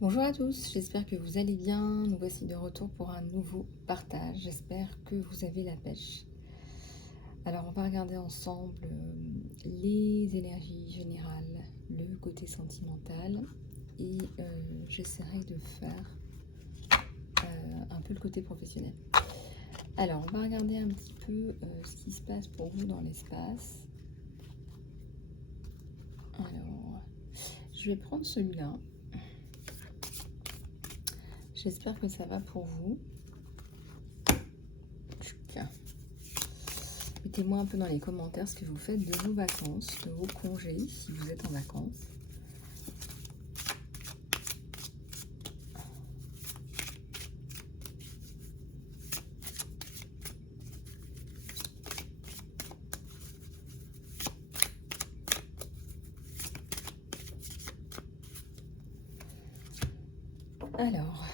Bonjour à tous, j'espère que vous allez bien. Nous voici de retour pour un nouveau partage. J'espère que vous avez la pêche. Alors, on va regarder ensemble les énergies générales, le côté sentimental et j'essaierai de faire un peu le côté professionnel. Alors, on va regarder un petit peu ce qui se passe pour vous dans l'espace. Alors, je vais prendre celui-là. J'espère que ça va pour vous. Mettez-moi un peu dans les commentaires ce que vous faites de vos vacances, de vos congés, si vous êtes en vacances. Alors,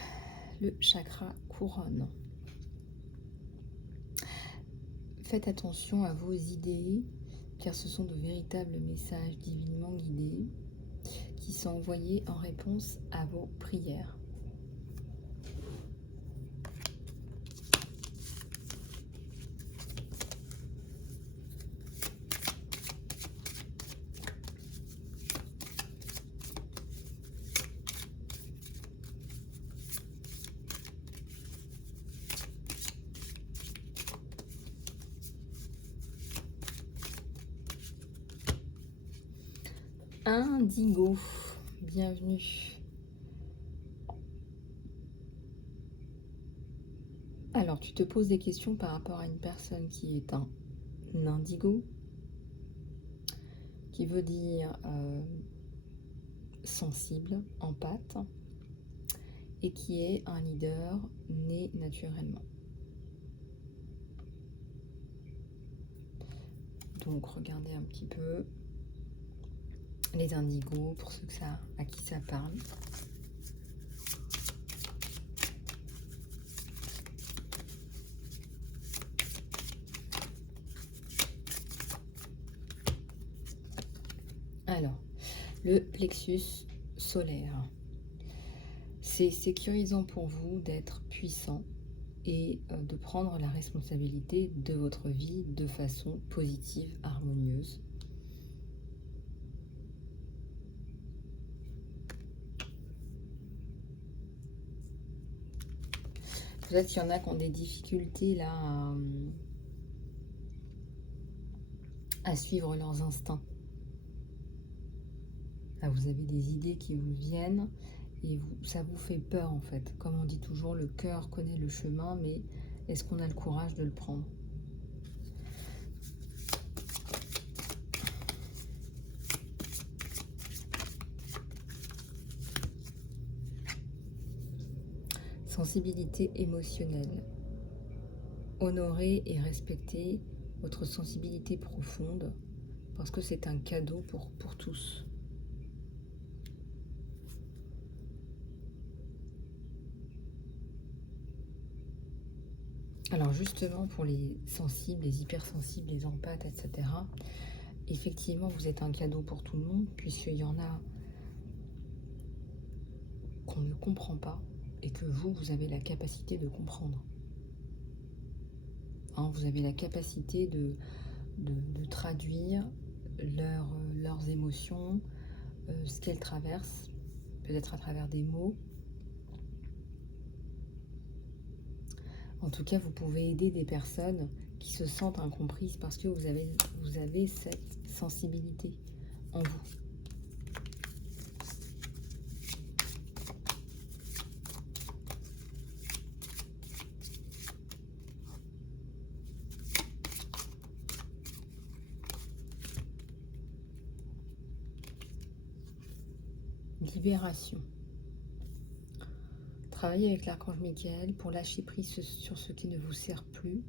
le chakra couronne. Faites attention à vos idées, car ce sont de véritables messages divinement guidés qui sont envoyés en réponse à vos prières. Indigo, bienvenue. Alors, tu te poses des questions par rapport à une personne qui est un indigo, qui veut dire sensible, empathe, et qui est un leader né naturellement. Donc, regardez un petit peu les indigos pour ceux à qui ça parle. Alors, le plexus solaire. C'est sécurisant pour vous d'être puissant et de prendre la responsabilité de votre vie de façon positive, harmonieuse. Peut-être qu'il y en a qui ont des difficultés là à suivre leurs instincts. Là, vous avez des idées qui vous viennent et ça vous fait peur en fait. Comme on dit toujours, le cœur connaît le chemin, mais est-ce qu'on a le courage de le prendre? Sensibilité émotionnelle. Honorez et respectez votre sensibilité profonde parce que c'est un cadeau pour tous. Alors justement, pour les sensibles, les hypersensibles, les empathes, etc., effectivement, vous êtes un cadeau pour tout le monde, puisqu'il y en a qu'on ne comprend pas et que vous avez la capacité de comprendre. Hein, vous avez la capacité de traduire leurs émotions, ce qu'elles traversent, peut-être à travers des mots. En tout cas, vous pouvez aider des personnes qui se sentent incomprises parce que vous avez cette sensibilité en vous. Libération. Travaillez avec l'archange Michael pour lâcher prise sur ce qui ne vous sert plus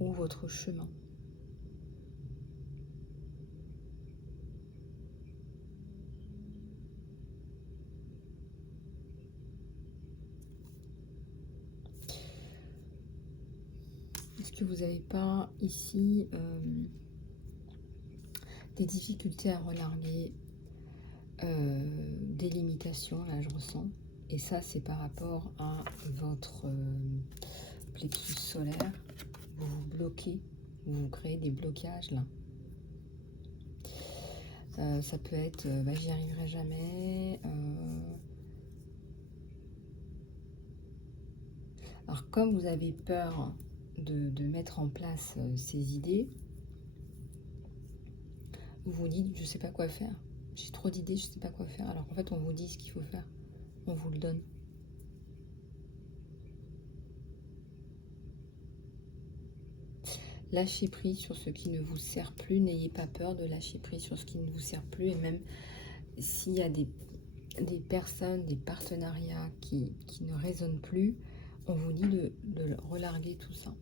ou votre chemin. Est-ce que vous n'avez pas ici des difficultés à relarguer des limitations, là, je ressens. Et ça, c'est par rapport à votre plexus solaire. Vous vous bloquez, vous créez des blocages, là. Ça peut être, j'y arriverai jamais. Alors, comme vous avez peur de mettre en place ces idées, vous vous dites, je sais pas quoi faire. J'ai trop d'idées, je sais pas quoi faire. Alors qu'en fait, on vous dit ce qu'il faut faire. On vous le donne. Lâchez prise sur ce qui ne vous sert plus. N'ayez pas peur de lâcher prise sur ce qui ne vous sert plus. Et même s'il y a des personnes, des partenariats qui ne résonnent plus, on vous dit de relarguer tout ça.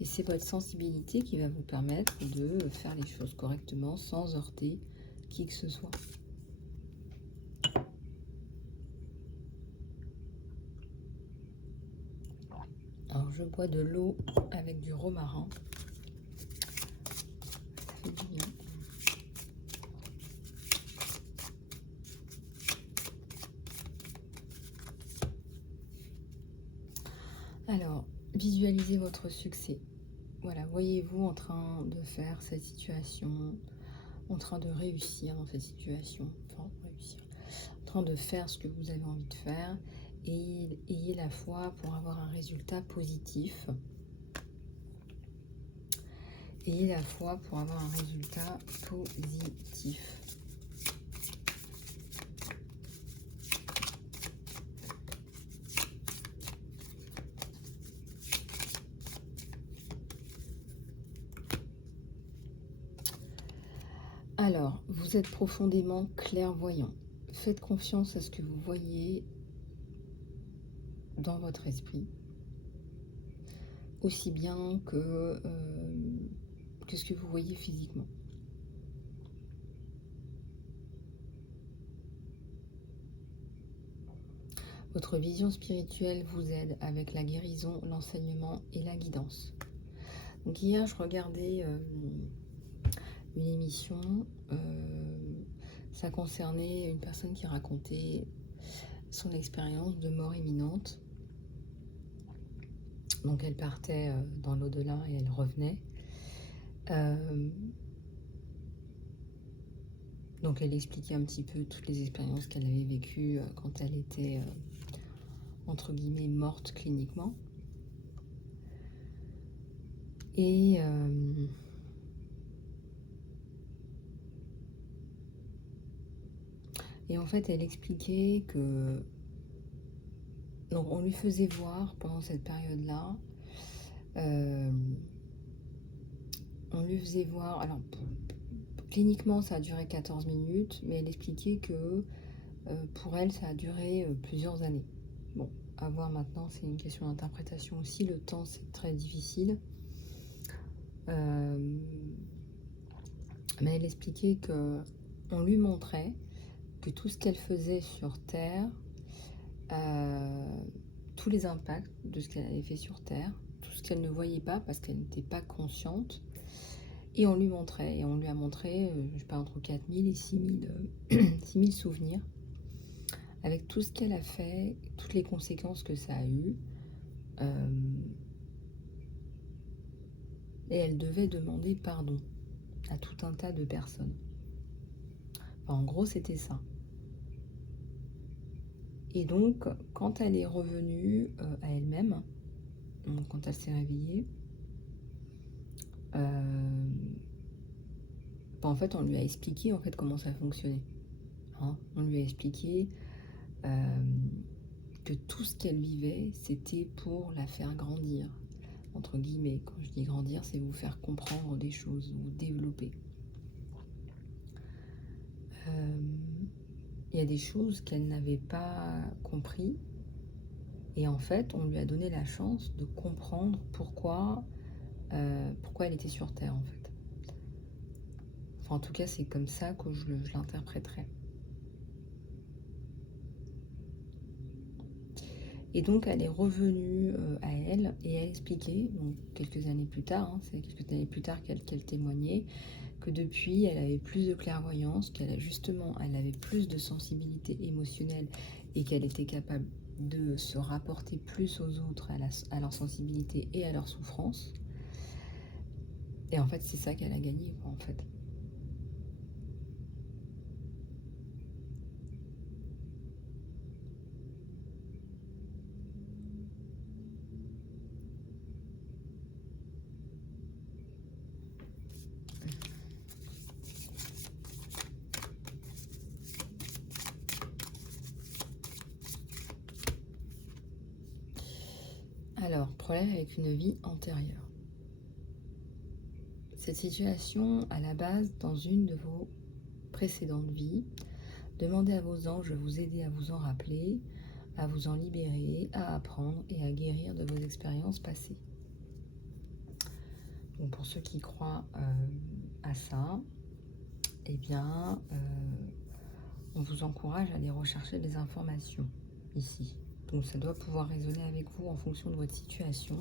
Et c'est votre sensibilité qui va vous permettre de faire les choses correctement sans heurter qui que ce soit. Alors je bois de l'eau avec du romarin. Ça fait du bien. Alors, visualisez votre succès. Voilà, voyez-vous en train de faire cette situation, en train de réussir dans cette situation, enfin réussir, en train de faire ce que vous avez envie de faire, et ayez la foi pour avoir un résultat positif. Ayez la foi pour avoir un résultat positif. Alors, vous êtes profondément clairvoyant. Faites confiance à ce que vous voyez dans votre esprit, aussi bien que ce que vous voyez physiquement. Votre vision spirituelle vous aide avec la guérison, l'enseignement et la guidance. Donc hier, je regardais une émission, ça concernait une personne qui racontait son expérience de mort imminente. Donc elle partait dans l'au-delà et elle revenait. Donc elle expliquait un petit peu toutes les expériences qu'elle avait vécues quand elle était, entre guillemets, morte cliniquement. Et en fait, elle expliquait que... Donc on lui faisait voir pendant cette période-là, on lui faisait voir... Alors, cliniquement, ça a duré 14 minutes, mais elle expliquait que pour elle, ça a duré plusieurs années. Bon, à voir maintenant, c'est une question d'interprétation aussi. Le temps, c'est très difficile. Mais elle expliquait que on lui montrait que tout ce qu'elle faisait sur Terre, tous les impacts de ce qu'elle avait fait sur Terre, tout ce qu'elle ne voyait pas parce qu'elle n'était pas consciente, et on lui montrait, et on lui a montré, je sais pas, entre 4000 et 6000 souvenirs, avec tout ce qu'elle a fait, toutes les conséquences que ça a eu. Et elle devait demander pardon à tout un tas de personnes. Enfin, en gros, c'était ça. Et donc, quand elle est revenue à elle-même, quand elle s'est réveillée, en fait, on lui a expliqué en fait comment ça fonctionnait. Hein, on lui a expliqué que tout ce qu'elle vivait, c'était pour la faire grandir. Entre guillemets, quand je dis grandir, c'est vous faire comprendre des choses, vous développer. Il y a des choses qu'elle n'avait pas compris, et en fait, on lui a donné la chance de comprendre pourquoi elle était sur Terre, en fait. Enfin, en tout cas, c'est comme ça que je l'interpréterais. Et donc, elle est revenue à elle, et elle expliquait, donc quelques années plus tard, hein, c'est quelques années plus tard qu'elle témoignait, que depuis, elle avait plus de clairvoyance, elle avait plus de sensibilité émotionnelle et qu'elle était capable de se rapporter plus aux autres, à leur sensibilité et à leur souffrance. Et en fait, c'est ça qu'elle a gagné, quoi, en fait. Alors, problème avec une vie antérieure. Cette situation, à la base, dans une de vos précédentes vies, demandez à vos anges de vous aider à vous en rappeler, à vous en libérer, à apprendre et à guérir de vos expériences passées. Donc pour ceux qui croient à ça, eh bien, on vous encourage à aller rechercher des informations ici. Donc ça doit pouvoir résonner avec vous en fonction de votre situation.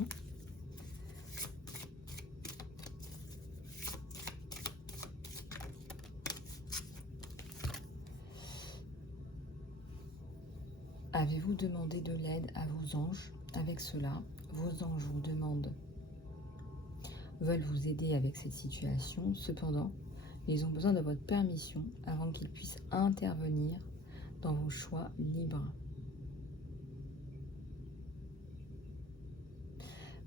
Avez-vous demandé de l'aide à vos anges avec cela? Vos anges vous veulent vous aider avec cette situation. Cependant, ils ont besoin de votre permission avant qu'ils puissent intervenir dans vos choix libres.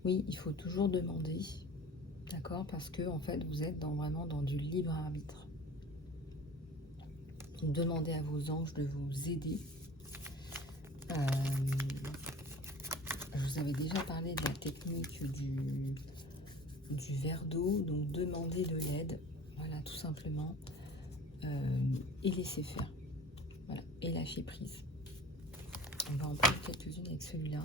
Oui, il faut toujours demander, d'accord? Parce que en fait, vous êtes vraiment dans du libre arbitre. Donc, demandez à vos anges de vous aider. Je vous avais déjà parlé de la technique du verre d'eau, donc demandez de l'aide, voilà, tout simplement, et laissez faire, voilà, et lâchez prise. On va en prendre quelques-unes avec celui-là.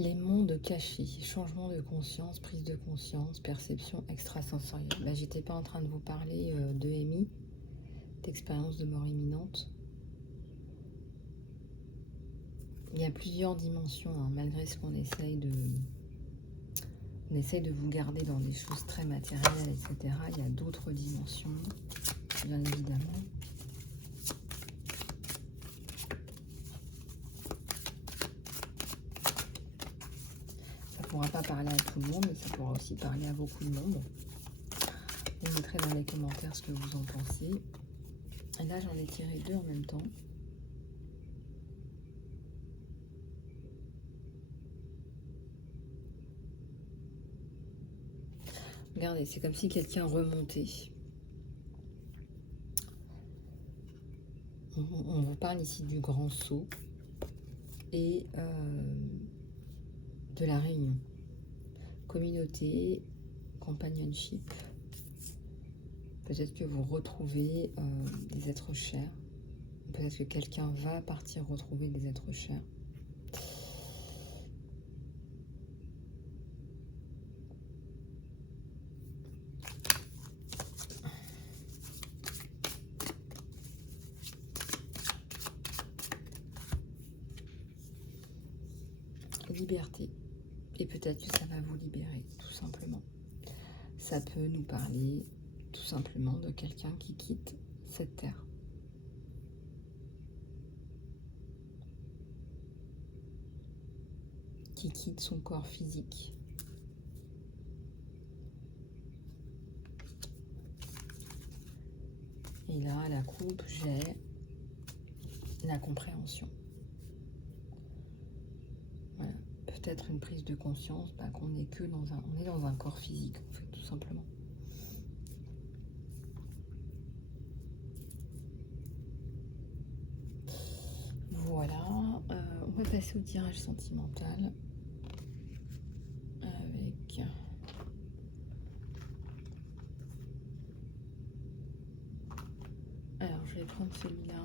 Les mondes cachés, changement de conscience, prise de conscience, perception extrasensorielle. Là, j'étais pas en train de vous parler d'EMI, d'expérience de mort imminente. Il y a plusieurs dimensions, hein, malgré ce qu'on essaye de... On essaye de vous garder dans des choses très matérielles, etc. Il y a d'autres dimensions, bien évidemment. Ça ne pourra pas parler à tout le monde, mais ça pourra aussi parler à beaucoup de monde. Vous mettrez dans les commentaires ce que vous en pensez. Et là, j'en ai tiré deux en même temps. Regardez, c'est comme si quelqu'un remontait. On vous parle ici du grand saut et de la réunion. Communauté, companionship. Peut-être que vous retrouvez des êtres chers. Peut-être que quelqu'un va partir retrouver des êtres chers. Liberté. Et peut-être que ça va vous libérer, tout simplement. Ça peut nous parler tout simplement de quelqu'un qui quitte cette terre. Qui quitte son corps physique. Et là, à la coupe, j'ai la compréhension. Voilà. Peut-être une prise de conscience qu'on n'est que dans un corps physique, en fait, tout simplement. Voilà. On va passer au tirage sentimental. Avec... Alors, je vais prendre celui-là.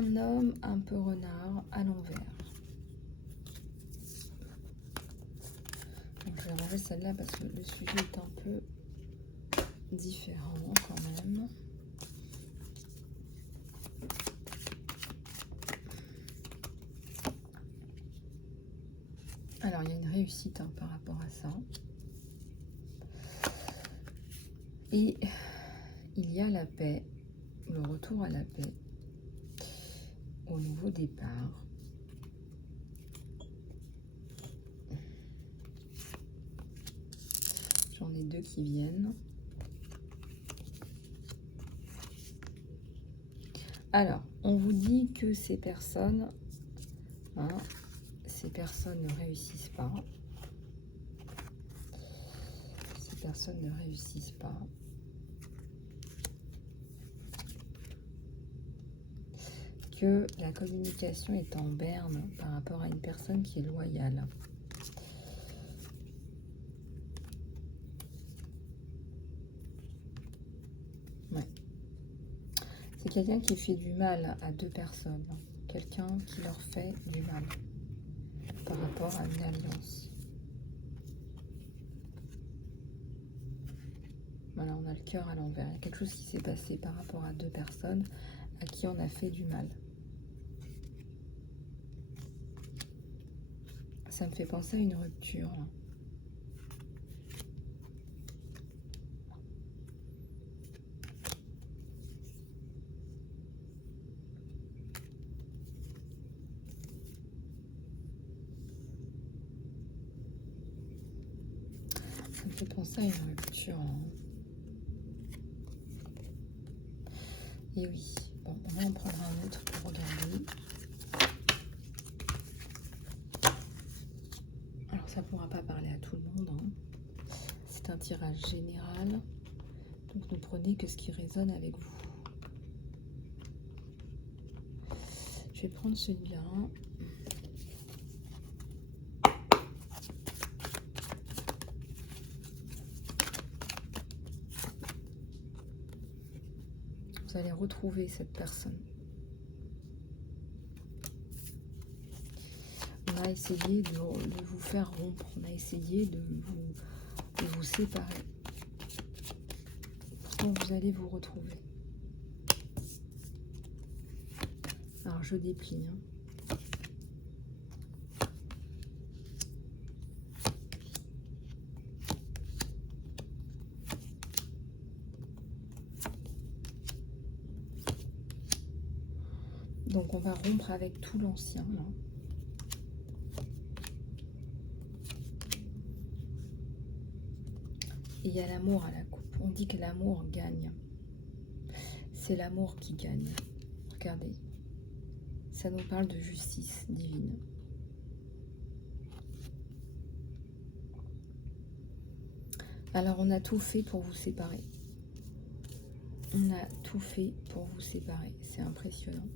un homme un peu renard à l'envers. Donc, je vais ranger celle-là parce que le sujet est un peu différent quand même. Alors, il y a une réussite par rapport à ça. Et il y a la paix, le retour à la paix, au nouveau départ. J'en ai deux qui viennent. Alors, on vous dit que ces personnes ne réussissent pas. Ces personnes ne réussissent pas. Que la communication est en berne par rapport à une personne qui est loyale. Ouais. C'est quelqu'un qui fait du mal à deux personnes. Quelqu'un qui leur fait du mal par rapport à une alliance. Voilà, on a le cœur à l'envers. Il y a quelque chose qui s'est passé par rapport à deux personnes à qui on a fait du mal. Ça me fait penser à une rupture. Ça me fait penser à une rupture. Et oui, bon, on va en prendre un autre pour regarder. Alors ça ne pourra pas parler à tout le monde. C'est un tirage général. Donc ne prenez que ce qui résonne avec vous. Je vais prendre celui-là. Vous allez retrouver cette personne. On a essayé de vous faire rompre. On a essayé de vous séparer. Pourtant, vous allez vous retrouver. Alors, je déplie. Donc, on va rompre avec tout l'ancien, là. Et il y a l'amour à la coupe. On dit que l'amour gagne. C'est l'amour qui gagne. Regardez. Ça nous parle de justice divine. Alors, on a tout fait pour vous séparer. On a tout fait pour vous séparer. C'est impressionnant.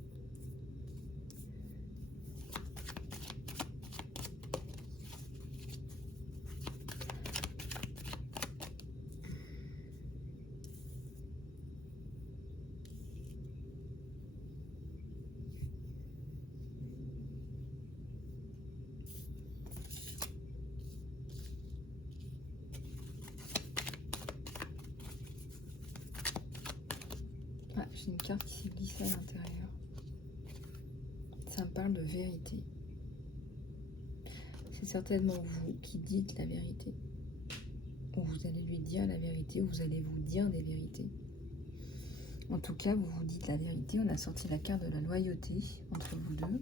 J'ai une carte qui s'est glissée à l'intérieur. Ça me parle de vérité. C'est certainement vous qui dites la vérité. Ou vous allez lui dire la vérité, ou vous allez vous dire des vérités. En tout cas, vous vous dites la vérité. On a sorti la carte de la loyauté entre vous deux.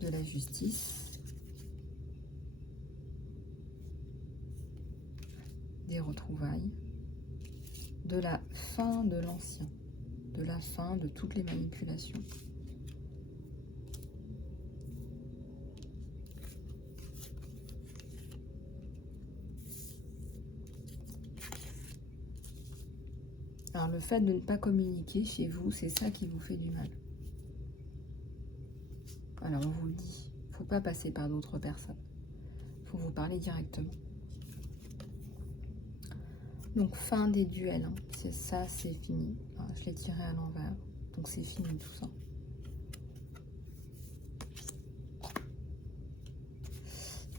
De la justice. Des retrouvailles. De la fin de l'ancien. De la fin de toutes les manipulations. Alors, le fait de ne pas communiquer chez vous, c'est ça qui vous fait du mal. Alors, on vous le dit, il ne faut pas passer par d'autres personnes. Il faut vous parler directement. Donc, fin des duels. C'est ça, c'est fini. Alors, je l'ai tiré à l'envers. Donc c'est fini tout ça.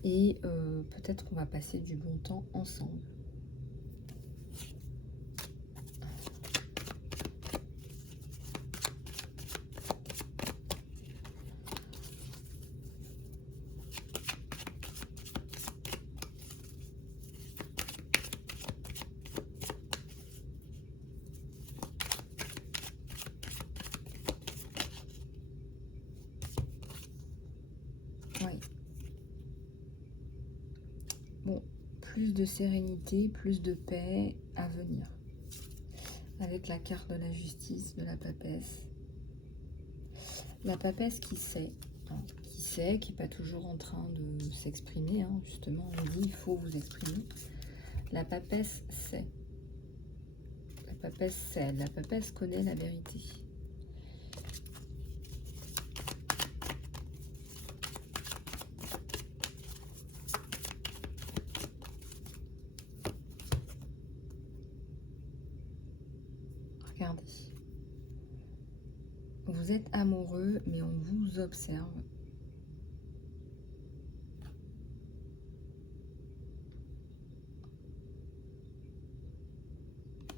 Et peut-être qu'on va passer du bon temps ensemble. Oui. Bon, plus de sérénité, plus de paix à venir. Avec la carte de la justice, de la papesse. La papesse qui sait, hein, qui n'est pas toujours en train de s'exprimer, hein, justement, on dit il faut vous exprimer. La papesse sait. La papesse sait, la papesse connaît la vérité. Regardez. Vous êtes amoureux, mais on vous observe.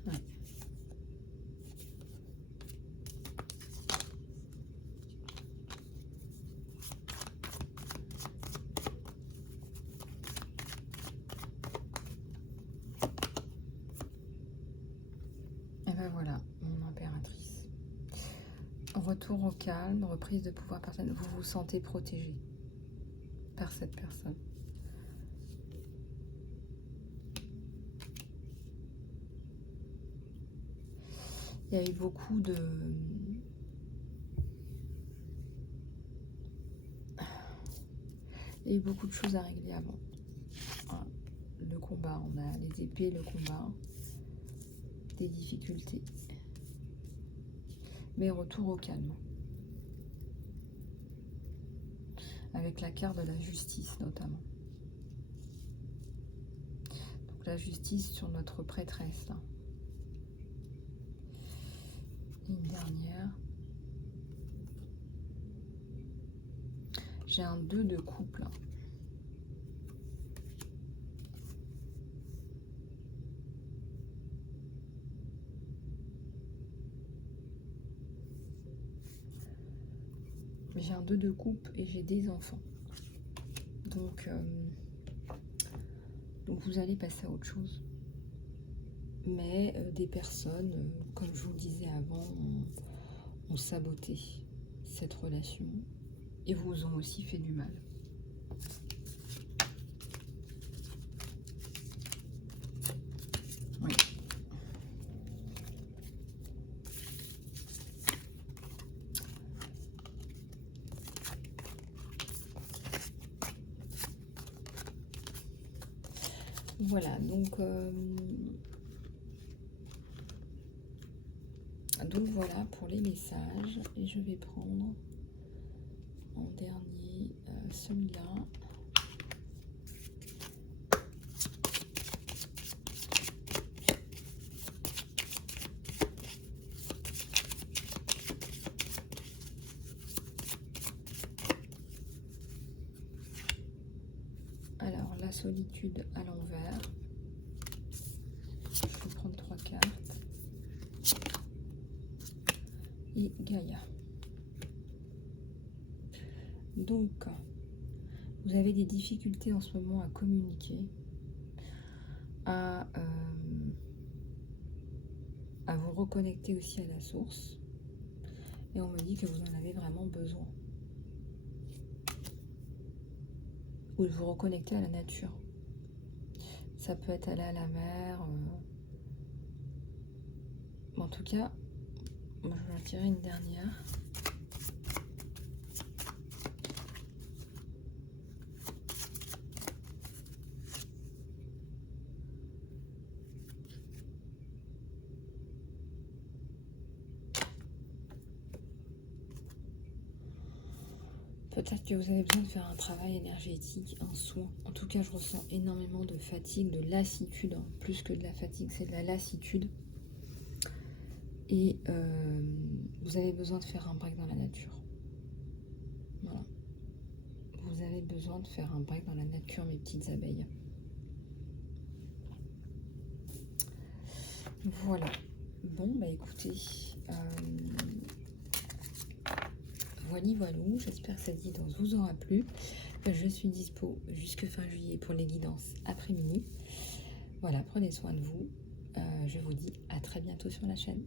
Ouais. Et ben voilà, mon impératrice. Retour au calme, reprise de pouvoir personnel. Vous vous sentez protégé par cette personne. Il y a eu beaucoup de... Il y a eu beaucoup de choses à régler avant. Voilà. Le combat, on a les épées, le combat, des difficultés. Mais retour au calme. Avec la carte de la justice notamment. Donc la justice sur notre prêtresse. Là. Une dernière. J'ai un 2 de couple. J'ai un 2 de couple et j'ai des enfants. Donc vous allez passer à autre chose. Mais des personnes, comme je vous le disais avant, ont saboté cette relation et vous ont aussi fait du mal. Oui. Voilà, donc voilà pour les messages. Et je vais prendre en dernier celui-là. Alors, la solitude à l'envers. Je vais prendre 3 cartes. Et Gaïa. Donc, vous avez des difficultés en ce moment à communiquer, à vous reconnecter aussi à la source. Et on me dit que vous en avez vraiment besoin. Ou de vous reconnecter à la nature. Ça peut être aller à la mer. En tout cas, moi je vais en tirer une dernière. Peut-être que vous avez besoin de faire un travail énergétique, un soin. En tout cas, je ressens énormément de fatigue, de lassitude. Hein. Plus que de la fatigue, c'est de la lassitude. et vous avez besoin de faire un break dans la nature. Voilà. Vous avez besoin de faire un break dans la nature, mes petites abeilles. Voilà. Bon, bah écoutez, voilou, j'espère que cette guidance vous aura plu. Je suis dispo jusque fin juillet pour les guidances après-midi. Voilà, prenez soin de vous. Je vous dis à très bientôt sur la chaîne.